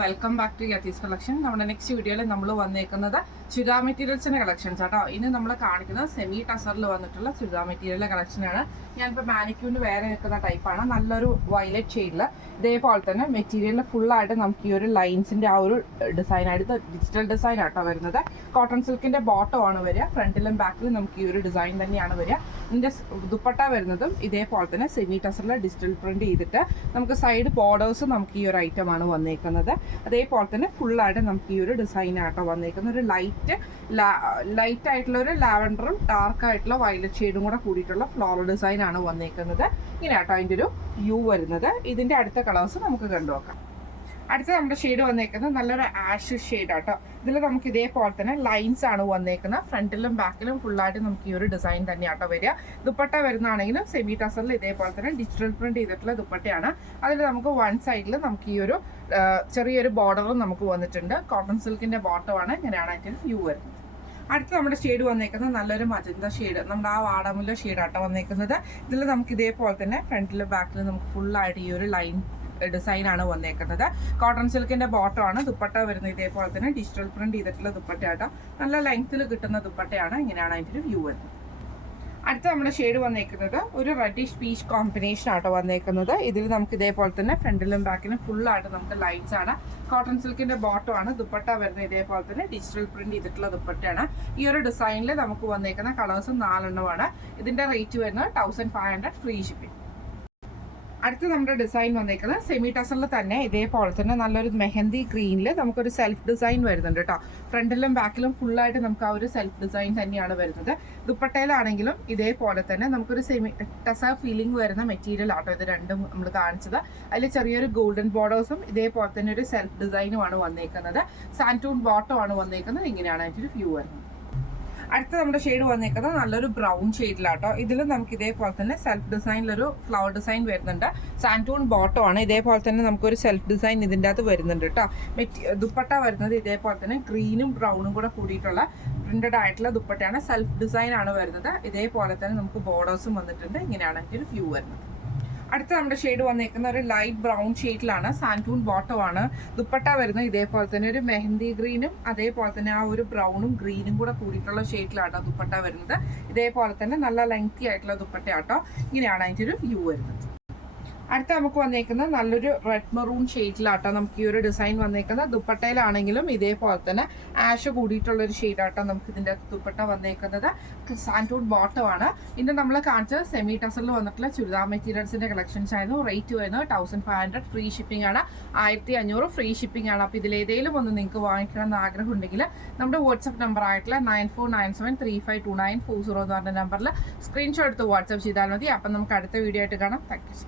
Welcome back to Yathees collection. നമ്മുടെ next വീഡിയോയിൽ നമ്മൾ വന്നേക്കുന്നത് ചുരിദാർ മെറ്റീരിയൽസിൻ്റെ കളക്ഷൻസ് ആട്ടോ. ഇന്ന് നമ്മൾ കാണിക്കുന്നത് സെമി ടസറിൽ വന്നിട്ടുള്ള ചുരിദാർ മെറ്റീരിയലിൻ്റെ കളക്ഷനാണ്. ഞാനിപ്പോൾ മാനിക്യൂവിന് വേറെ നിൽക്കുന്ന ടൈപ്പാണ്. നല്ലൊരു വയലറ്റ് ഷെയ്ഡിൽ ഇതേപോലെ തന്നെ മെറ്റീരിയലിൽ ഫുള്ളായിട്ട് നമുക്ക് ഈ ഒരു ലൈൻസിൻ്റെ ആ ഒരു ഡിസൈനായിട്ട് ഡിജിറ്റൽ ഡിസൈൻ ആട്ടോ വരുന്നത്. കോട്ടൺ സിൽക്കിൻ്റെ ബോട്ടമാണ് വരിക. ഫ്രണ്ടിലും ബാക്കിലും നമുക്ക് ഈ ഒരു ഡിസൈൻ തന്നെയാണ് വരിക. ഇതിൻ്റെ ദുപ്പട്ട വരുന്നതും ഇതേപോലെ തന്നെ സെമി ടസറിൽ ഡിജിറ്റൽ പ്രിൻറ്റ് ചെയ്തിട്ട് നമുക്ക് സൈഡ് ബോർഡേഴ്സ് നമുക്ക് ഈ ഒരു ഐറ്റമാണ് വന്നേക്കുന്നത്. അതേപോലെ തന്നെ ഫുള്ളായിട്ട് നമുക്ക് ഈ ഒരു ഡിസൈൻ ആട്ടോ വന്നേക്കുന്നത്. ഒരു ലൈറ്റ് ആയിട്ടുള്ള ഒരു ലാവൻഡറും ഡാർക്ക് ആയിട്ടുള്ള വയലറ്റ് ഷെയ്ഡും കൂടെ കൂടിയിട്ടുള്ള ഫ്ലോറൽ ഡിസൈൻ ആണ് വന്നേക്കുന്നത്. ഇങ്ങനെ ആട്ടോ അതിൻ്റെ ഒരു വ്യൂ വരുന്നത്. ഇതിൻ്റെ അടുത്ത കളേഴ്സ് നമുക്ക് കണ്ടുനോക്കാം. അടുത്ത നമ്മുടെ ഷെയ്ഡ് വന്നേക്കുന്നത് നല്ലൊരു ആഷ് ഷെയ്ഡ് ആട്ടോ. ഇതിൽ നമുക്ക് ഇതേപോലെ തന്നെ ലൈൻസ് ആണ് വന്നേക്കുന്നത്. ഫ്രണ്ടിലും ബാക്കിലും ഫുള്ളായിട്ട് നമുക്ക് ഈ ഒരു ഡിസൈൻ തന്നെയാട്ടോ വരിക. ദുപ്പട്ട വരുന്നതാണെങ്കിലും സെമി ടസറിൽ ഇതേപോലെ തന്നെ ഡിജിറ്റൽ പ്രിന്റ് ചെയ്തിട്ടുള്ള ദുപ്പട്ടയാണ്. അതിൽ നമുക്ക് വൺ സൈഡിൽ നമുക്ക് ഈ ഒരു ചെറിയൊരു ബോർഡറും നമുക്ക് വന്നിട്ടുണ്ട്. കോട്ടൺ സിൽക്കിന്റെ ബോട്ടമാണ്. ഇങ്ങനെയാണ് അതിൻ്റെ വ്യൂ വരുന്നത്. അടുത്ത് നമ്മുടെ ഷെയ്ഡ് വന്നേക്കുന്നത് നല്ലൊരു മജന്ത ഷെയ്ഡ്, നമ്മുടെ ആ വാടാമുല്ല ഷെയ്ഡാട്ടോ വന്നേക്കുന്നത്. ഇതിൽ നമുക്ക് ഇതേപോലെ തന്നെ ഫ്രണ്ടിലും ബാക്കിലും നമുക്ക് ഫുള്ളായിട്ട് ഈ ഒരു ലൈൻ ഡിസൈൻ ആണ് വന്നേക്കുന്നത്. കോട്ടൺ സിൽക്കിന്റെ ബോട്ടമാണ്. ദുപ്പട്ട വരുന്നത് ഇതേപോലെ തന്നെ ഡിജിറ്റൽ പ്രിന്റ് ചെയ്തിട്ടുള്ള ദുപ്പട്ടയാട്ടോ. നല്ല ലെങ്ത്തിൽ കിട്ടുന്ന ദുപ്പട്ടയാണ്. ഇങ്ങനെയാണ് അതിൻ്റെ ഒരു വ്യൂ വരുന്നത്. അടുത്ത നമ്മുടെ ഷെയ്ഡ് വന്നേക്കുന്നത് ഒരു റെഡിഷ് പീച്ച് കോമ്പിനേഷൻ ആട്ടോ വന്നേക്കുന്നത്. ഇതിൽ നമുക്ക് ഇതേപോലെ തന്നെ ഫ്രണ്ടിലും ബാക്കിലും ഫുള്ളായിട്ട് നമുക്ക് ലൈൻസ് ആണ്. കോട്ടൺ സിൽക്കിന്റെ ബോട്ടമാണ്. ദുപ്പട്ട വരുന്നത് ഇതേപോലെ തന്നെ ഡിജിറ്റൽ പ്രിന്റ് ചെയ്തിട്ടുള്ള ദുപ്പട്ടയാണ്. ഈ ഒരു ഡിസൈനിൽ നമുക്ക് വന്നേക്കുന്ന കളേഴ്സ് 4 എണ്ണമാണ്. ഇതിന്റെ റേറ്റ് വരുന്നത് 1500 ഫ്രീ ഷിപ്പിംഗ്. അടുത്ത നമ്മുടെ ഡിസൈൻ വന്നേക്കുന്നത് സെമി ടസറിൽ തന്നെ ഇതേപോലെ തന്നെ നല്ലൊരു മെഹന്തി ഗ്രീനിൽ നമുക്കൊരു സെൽഫ് ഡിസൈൻ വരുന്നുണ്ട് കേട്ടോ. ഫ്രണ്ടിലും ബാക്കിലും ഫുള്ളായിട്ട് നമുക്ക് ആ ഒരു സെൽഫ് ഡിസൈൻ തന്നെയാണ് വരുന്നത്. ദുപ്പട്ടയിലാണെങ്കിലും ഇതേപോലെ തന്നെ നമുക്കൊരു സെമി ടസർ ഫീലിംഗ് വരുന്ന മെറ്റീരിയൽ ആട്ടോ ഇത് രണ്ടും നമ്മൾ കാണിച്ചത്. അതിൽ ചെറിയൊരു ഗോൾഡൻ ബോർഡേഴ്സും ഇതേപോലെ തന്നെ ഒരു സെൽഫ് ഡിസൈനുമാണ് വന്നേക്കുന്നത്. സാൻറ്റൂൺ ബോട്ടമാണ് വന്നേക്കുന്നത്. ഇങ്ങനെയാണ് അതിൻ്റെ ഒരു വ്യൂ വരുന്നത്. അടുത്ത നമ്മുടെ ഷെയ്ഡ് വന്നേക്കുന്നത് നല്ലൊരു ബ്രൗൺ ഷെയ്ഡിലാട്ടോ. ഇതിലും നമുക്ക് ഇതേപോലെ തന്നെ സെൽഫ് ഡിസൈനിലൊരു ഫ്ലവർ ഡിസൈൻ വരുന്നുണ്ട്. സാൻറ്റൂൺ ബോട്ടം ആണ്. ഇതേപോലെ തന്നെ നമുക്കൊരു സെൽഫ് ഡിസൈൻ ഇതിൻ്റെ അകത്ത് വരുന്നുണ്ട് കേട്ടോ. ദുപ്പട്ട വരുന്നത് ഇതേപോലെ തന്നെ ഗ്രീനും ബ്രൗണും കൂടെ കൂടിയിട്ടുള്ള പ്രിന്റഡ് ആയിട്ടുള്ള ദുപ്പട്ടയാണ്. സെൽഫ് ഡിസൈൻ ആണ് വരുന്നത്. ഇതേപോലെ തന്നെ നമുക്ക് ബോർഡേഴ്സും വന്നിട്ടുണ്ട്. ഇങ്ങനെയാണ് അതിൻ്റെ ഒരു വ്യൂ വരുന്നത്. അടുത്ത നമ്മുടെ ഷെയ്ഡ് വന്നേക്കുന്ന ഒരു ലൈറ്റ് ബ്രൗൺ ഷെയ്ഡിലാണ്. സാൻറ്റൂൺ ബോട്ടമാണ്. ദുപ്പട്ട വരുന്നത് ഇതേപോലെ തന്നെ ഒരു മെഹന്തി ഗ്രീനും അതേപോലെ തന്നെ ആ ഒരു ബ്രൗണും ഗ്രീനും കൂടെ കൂടിയിട്ടുള്ള ഷെയ്ഡിലാണ് ദുപ്പട്ട വരുന്നത്. ഇതേപോലെ തന്നെ നല്ല ലെങ്തി ആയിട്ടുള്ള ദുപ്പട്ടയാട്ടോ. ഇങ്ങനെയാണ് അതിൻ്റെ ഒരു വ്യൂ വരുന്നത്. അടുത്ത നമുക്ക് വന്നേക്കുന്നത് നല്ലൊരു റെഡ് മെറൂൺ ഷെയ്ഡിലാട്ടോ നമുക്ക് ഈ ഒരു ഡിസൈൻ വന്നേക്കുന്നത്. ദുപ്പട്ടയിലാണെങ്കിലും ഇതേപോലെ തന്നെ ആഷ് കൂടിയിട്ടുള്ളൊരു ഷെയ്ഡാട്ടോ നമുക്ക് ഇതിൻ്റെ ദുപ്പട്ട വന്നേക്കുന്നത്. സാൻറ്റൂൺ ബോട്ടമാണ്. ഇന്ന് നമ്മൾ കാണിച്ചത് സെമി ടസറിൽ വന്നിട്ടുള്ള ചുരിദാർ മെറ്റീരിയൽസിൻ്റെ കളക്ഷൻസ് ആയിരുന്നു. റേറ്റ് വരുന്നത് 1500 ഫ്രീ ഷിപ്പിംഗ് ആണ്. 1500 ഫ്രീ ഷിപ്പിംഗ് ആണ്. അപ്പോൾ ഇതിലേതെങ്കിലും ഒന്ന് നിങ്ങൾക്ക് വാങ്ങിക്കണം എന്ന് ആഗ്രഹം ഉണ്ടെങ്കിൽ നമ്മുടെ വാട്സപ്പ് നമ്പർ ആയിട്ടുള്ള 9497352940 എന്ന് പറഞ്ഞ നമ്പറിൽ സ്ക്രീൻഷോട്ട് എടുത്ത് വാട്സപ്പ് ചെയ്താൽ മതി. അപ്പം നമുക്ക് അടുത്ത വീഡിയോ ആയിട്ട് കാണാം. Thank you.